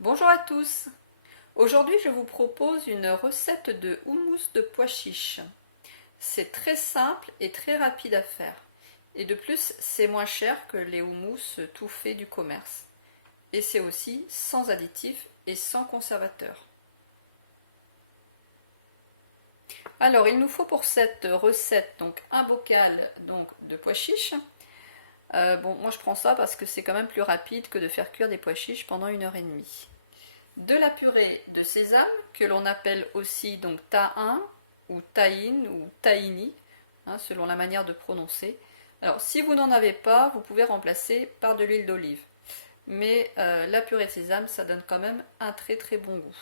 Bonjour à tous. Aujourd'hui je vous propose une recette de houmous de pois chiches. C'est très simple et très rapide à faire. Et de plus c'est moins cher que les houmous tout faits du commerce. Et c'est aussi sans additifs et sans conservateur. Alors il nous faut pour cette recette donc un bocal de pois chiches. Moi je prends ça parce que c'est quand même plus rapide que de faire cuire des pois chiches pendant 1 h 30. De la purée de sésame, que l'on appelle aussi donc tahin ou tahine ou tahini, selon la manière de prononcer. Alors si vous n'en avez pas, vous pouvez remplacer par de l'huile d'olive. Mais la purée de sésame, ça donne quand même un très très bon goût.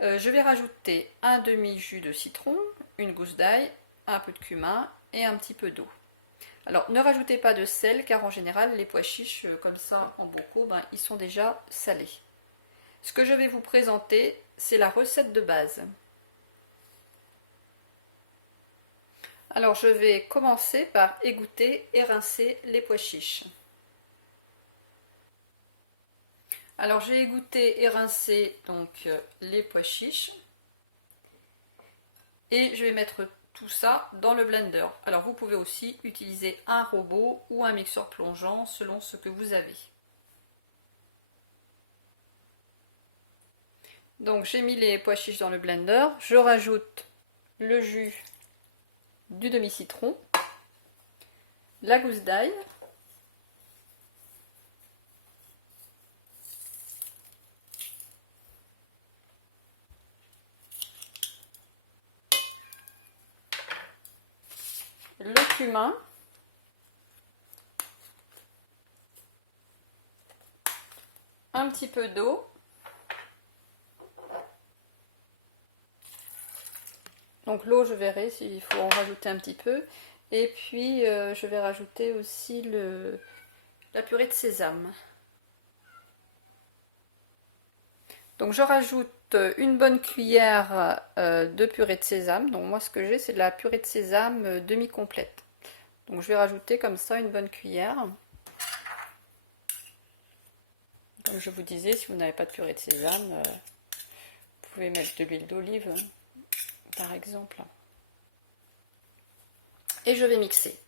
Je vais rajouter un demi-jus de citron, une gousse d'ail, un peu de cumin et un petit peu d'eau. Alors ne rajoutez pas de sel car en général les pois chiches comme ça en bocaux, ils sont déjà salés. Ce que je vais vous présenter, c'est la recette de base. Alors je vais commencer par égoutter et rincer les pois chiches. Alors j'ai égoutté et rincé donc les pois chiches et je vais mettre tout ça dans le blender. Alors vous pouvez aussi utiliser un robot ou un mixeur plongeant selon ce que vous avez. Donc j'ai mis les pois chiches dans le blender, je rajoute le jus du demi-citron, la gousse d'ail, le cumin, un petit peu d'eau, donc l'eau je verrai s'il faut en rajouter un petit peu, et puis je vais rajouter aussi la purée de sésame. Donc je rajoute une bonne cuillère de purée de sésame. Donc moi ce que j'ai c'est de la purée de sésame demi-complète. Donc je vais rajouter comme ça une bonne cuillère. Comme je vous disais, si vous n'avez pas de purée de sésame, vous pouvez mettre de l'huile d'olive par exemple. Et je vais mixer.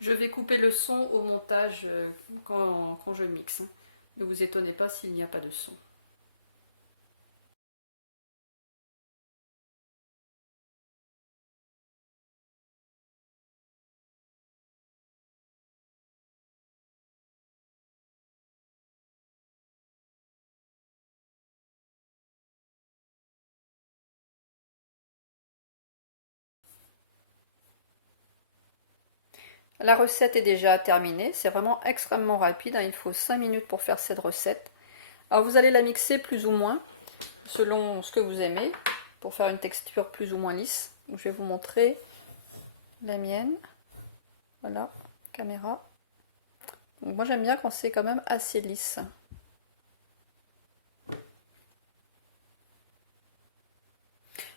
Je vais couper le son au montage quand je mixe. Ne vous étonnez pas s'il n'y a pas de son. La recette est déjà terminée, c'est vraiment extrêmement rapide, il faut 5 minutes pour faire cette recette. Alors vous allez la mixer plus ou moins, selon ce que vous aimez, pour faire une texture plus ou moins lisse. Donc, je vais vous montrer la mienne. Voilà, caméra. Donc, moi j'aime bien quand c'est quand même assez lisse.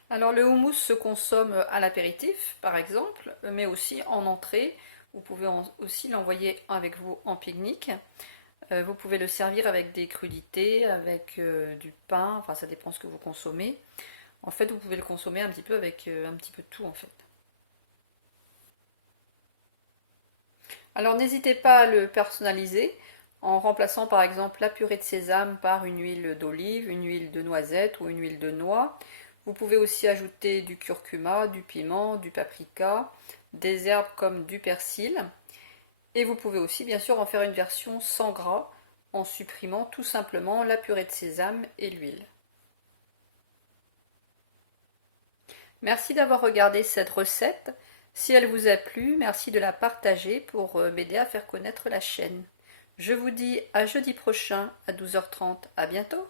Alors le houmous se consomme à l'apéritif par exemple, mais aussi en entrée. Vous pouvez aussi l'envoyer avec vous en pique-nique. Vous pouvez le servir avec des crudités, avec du pain, enfin ça dépend ce que vous consommez. En fait, vous pouvez le consommer un petit peu avec un petit peu de tout en fait. Alors n'hésitez pas à le personnaliser en remplaçant par exemple la purée de sésame par une huile d'olive, une huile de noisette ou une huile de noix. Vous pouvez aussi ajouter du curcuma, du piment, du paprika, des herbes comme du persil. Et vous pouvez aussi bien sûr en faire une version sans gras en supprimant tout simplement la purée de sésame et l'huile. Merci d'avoir regardé cette recette. Si elle vous a plu, merci de la partager pour m'aider à faire connaître la chaîne. Je vous dis à jeudi prochain à 12h30. À bientôt!